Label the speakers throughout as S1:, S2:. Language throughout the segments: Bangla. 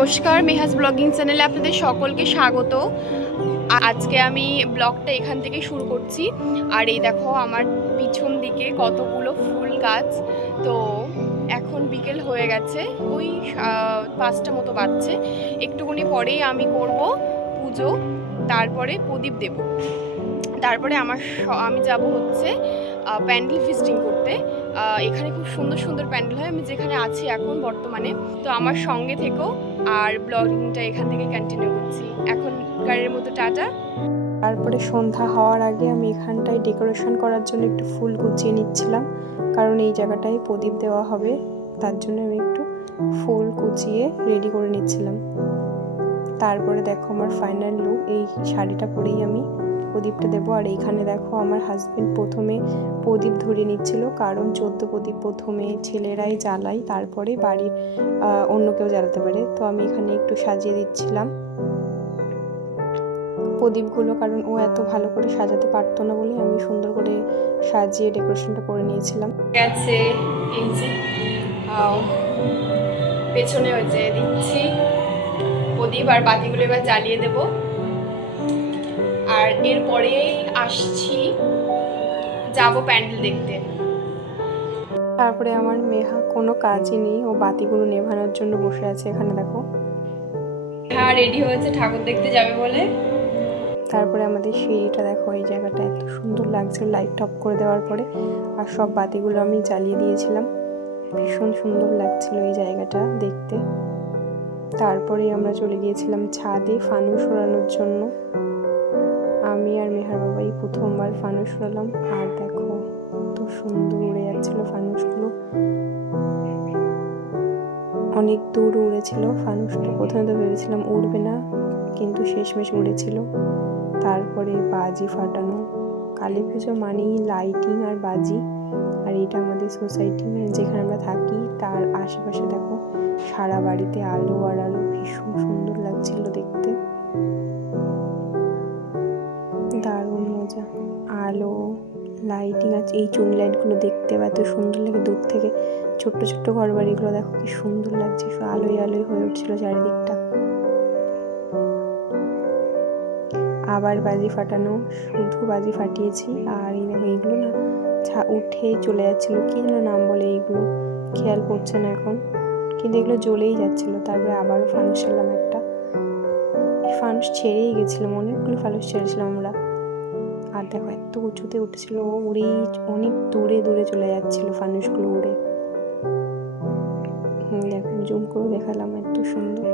S1: নমস্কার, মেহাজ ব্লগিং চ্যানেলে আপনাদের সকলকে স্বাগত। আজকে আমি ব্লগটা এখান থেকে শুরু করছি। আর এই দেখো, আমার পিছন দিকে কতগুলো ফুল গাছ। তো এখন বিকেল হয়ে গেছে, ওই পাঁচটা মতো বাজছে। একটুখানি পরেই আমি করব পুজো, তারপরে প্রদীপ দেব। তারপরে আমার আমি যাব হচ্ছে প্যান্ডেল ফিস্টিং করতে। এখানে খুব সুন্দর সুন্দর প্যান্ডেল হয়। আমি যেখানে আছি এখন বর্তমানে, তো আমার সঙ্গে থেকেও আর ব্লগিংটা এখান থেকে কন্টিনিউ করছি। এখন গাড়ির মতো টাটা।
S2: তারপরে সন্ধ্যা হওয়ার আগে আমি এখানটায় ডেকোরেশন করার জন্য একটু ফুল গুছিয়ে নিচ্ছিলাম। কারণ এই জায়গাটায় প্রদীপ দেওয়া হবে, তার জন্য আমি একটু ফুল কুচিয়ে রেডি করে নিচ্ছিলাম। তারপরে দেখো আমার ফাইনাল লুক এই শাড়িটা পরেই আমি প্রদীপটা দেবো। আর এইখানে দেখো আমার হাজব্যান্ড প্রথমে প্রদীপ ধরিয়ে নিচ্ছিল। কারণ চোদ্দ প্রদীপ প্রথমে ছেলেরাই জ্বালায়, তারপরে বাড়ির অন্য কেউ জ্বালাতে পারে। তো আমি এখানে একটু সাজিয়ে দিচ্ছিলাম। প্রদীপগুলো, কারণ ও এত ভালো করে সাজাতে পারতো না বলে আমি সুন্দর করে সাজিয়ে ডেকোরেশনটা করে নিয়েছিলাম।
S1: গেছে, এই যে পেছনে যে দিচ্ছি প্রদীপ আর বাতিগুলো এবার জ্বালিয়ে দেব। আর এরপরেই আসছি যাব প্যান্ডেল দেখতে।
S2: তারপরে আমার মেহা কোনো কাজই নেই ও বাতিগুলো নেভানোর জন্য বসে আছে এখানে দেখো।
S1: হ্যাঁ রেডি হয়েছে ঠাকুর দেখতে যাবে বলে।
S2: তারপরে আমাদের সিঁড়িটা দেখো এই জায়গাটা এত সুন্দর লাগছিল লাইট টপ করে দেওয়ার পরে। আর সব বাতিগুলো আমি জ্বালিয়ে দিয়েছিলাম। ভীষণ সুন্দর লাগছিল এই জায়গাটা দেখতে। তারপরে আমরা চলে গিয়েছিলাম ছাদে ফানুস ওড়ানোর জন্য। আমি আর মেহার বাবাই প্রথমবার ফানুস ওড়ালাম আর দেখো, কত সুন্দর উড়ে যাচ্ছিল ফানুসগুলো। অনেক দূর উড়েছিল ফানুসটা। প্রথমে তো ভেবেছিলাম উড়বে না, কিন্তু শেষমেশ উড়েছিল। তারপরে বাজি ফাটানো, কালী পুজো মানেই লাইটিং আর বাজি। আর এটা আমাদের সোসাইটি মানে যেখানে আমরা থাকি, তার আশেপাশে দেখো, সারা বাড়িতে আলো আর আলো, ভীষণ সুন্দর লাগছিল দেখতে। লাইটিং আছে, এই চুন লাইটগুলো দেখতে এত সুন্দর লাগে। দূর থেকে ছোট্ট ছোট্ট ঘর বাড়িগুলো দেখো, কি সুন্দর লাগছে আলোয় আলোয় হয়ে উঠছিল চারিদিকটা। আবার বাজি ফাটানো, শুধু বাজি ফাটিয়েছি, আর এই দেখো এইগুলো না, ছা উঠে চলে যাচ্ছিল, কি যেন নাম বলে এইগুলো, খেয়াল করছে না এখন। কিন্তু এগুলো জ্বলেই যাচ্ছিল, তারপরে আবারও ফানুস চালাম একটা। ফানুস ছেড়েই গেছিলাম অনেকগুলো ফানুস ছেড়েছিলাম আমরা। দেখো, এত উঁচুতে উঠেছিল উড়েই অনেক দূরে দূরে চলে যাচ্ছিল ফানুসগুলো উড়ে। দেখো জুম করে দেখালাম এত সুন্দর।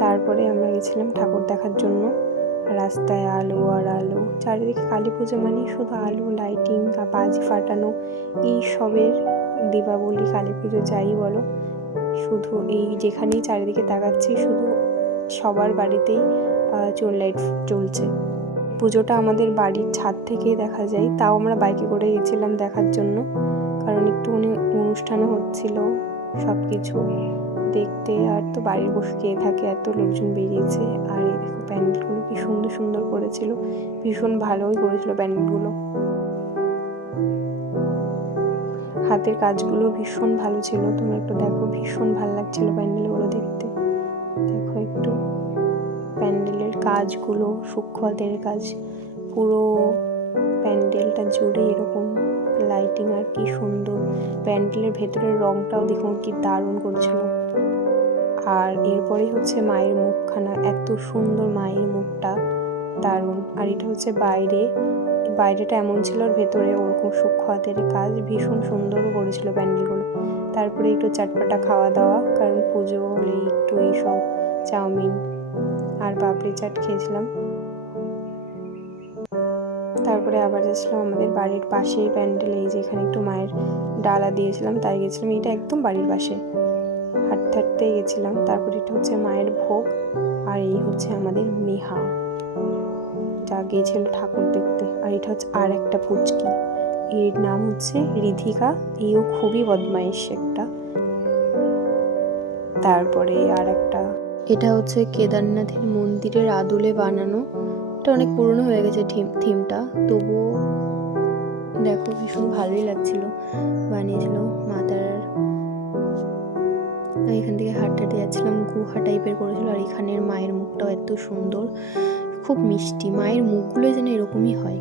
S2: তারপরে আমরা গেছিলাম ঠাকুর দেখার জন্য। রাস্তায় আলো আর আলো। চারিদিকে কালী পুজো মানে শুধু আলো লাইটিং আর বাজি ফাটানো, এই সবের দীপাবলি, কালী পুজো যাই বলো। শুধু এই যেখানেই চারিদিকে তাকাচ্ছি, শুধু সবার বাড়িতেই চুন লাইট জ্বলছে পুজোটা আমাদের বাড়ির ছাদ থেকেই দেখা যায়। তাও আমরা বাইকে করে গেছিলাম দেখার জন্য। কারণ একটুখানি অনুষ্ঠানও হচ্ছিল সব কিছু দেখতে। আর তো বাড়ির বসে কে থাকে এত লোকজন বেরিয়েছে। আর এই দেখো প্যান্ডেলগুলো কি সুন্দর সুন্দর করেছিল। ভীষণ ভালোই করেছিল প্যান্ডেলগুলো। হাতের কাজগুলো ভীষণ ভালো ছিল। তোমরা একটু দেখো, ভীষণ ভালো লাগছিল প্যান্ডেলগুলো। কাজগুলো সূক্ষ্ম হাতের কাজ, পুরো প্যান্ডেলটা জুড়ে এরকম লাইটিং আর কি সুন্দর। প্যান্ডেলের ভেতরের রংটাও দেখুন কি দারুণ করেছিল। আর এরপরেই হচ্ছে মায়ের মুখখানা, এত সুন্দর মায়ের মুখটা, দারুণ। আর এটা হচ্ছে বাইরে। বাইরেটা এমন ছিল ভেতরে ওরকম সূক্ষ্ম হাতের কাজ ভীষণ সুন্দর করেছিল প্যান্ডেলগুলো। তারপরে একটু চাটপাটা খাওয়া দাওয়া, কারণ পুজো, হলে একটু এইসব, চাউমিন আর পাপড়ি চাট খেয়েছিলাম। তারপরে আবার যাচ্ছিলাম আমাদের বাড়ির পাশেই প্যান্ডেল, এই যে এখানে একটু মায়ের ডালা দিয়েছিলাম, তাই গেছিলাম। এটা একদম বাড়ির পাশে। হাঁটতে হাঁটতে গেছিলাম। তারপরে এটা হচ্ছে মায়ের ভোগ আর এই হচ্ছে আমাদের মেহা যা গিয়েছিল ঠাকুর দেখতে। আর এটা হচ্ছে আর একটা পুচকি। এর নাম হচ্ছে রিধিকা। এও খুবই বদমাইশ একটা। তারপরে আর একটা এটা হচ্ছে কেদারনাথের মন্দিরের আদলে বানানো। এটা অনেক পুরনো হয়ে গেছে থিম, থিমটা। তবুও দেখো ভীষণ ভালোই লাগছিল। বানিয়েছিল মাতার। এখান থেকে হাঁটতে যাচ্ছিলাম, গুহা টাইপের করেছিল, আর এখানের মায়ের মুখটাও এত সুন্দর। খুব মিষ্টি, মায়ের মুখগুলো যেন এরকমই হয়।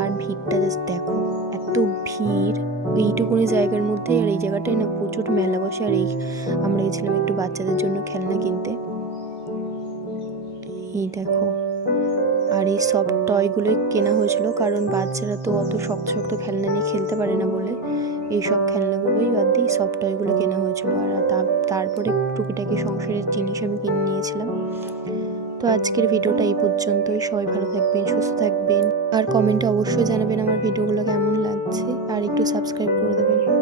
S2: আর ভিড়টা জাস্ট দেখো, এত ভিড়। এইটুকুনি জায়গার মধ্যে আর এই জায়গাটায় না প্রচুর মেলা বসে। আর এই আমরা গেছিলাম একটু বাচ্চাদের জন্য খেলনা কিনতে। এই দেখো। আর এই সব টয়গুলো কেনা হয়েছিল, কারণ বাচ্চারা তো অত শক্ত শক্ত খেলনা নিয়ে খেলতে পারে না বলে। এই সব খেলনাগুলোই বাদ দিয়ে সব টয়গুলো কেনা হয়েছিল। আর তারপরে টুকিটাকি সংসারের জিনিস আমি কিনে নিয়েছিলাম। তো আজকের ভিডিওটা এই পর্যন্তই। সবাই ভালো থাকবেন, সুস্থ থাকবেন। আর কমেন্টে অবশ্যই জানাবেন আমার ভিডিওগুলো কেমন লাগছে। আর একটু সাবস্ক্রাইব করে দেবেন।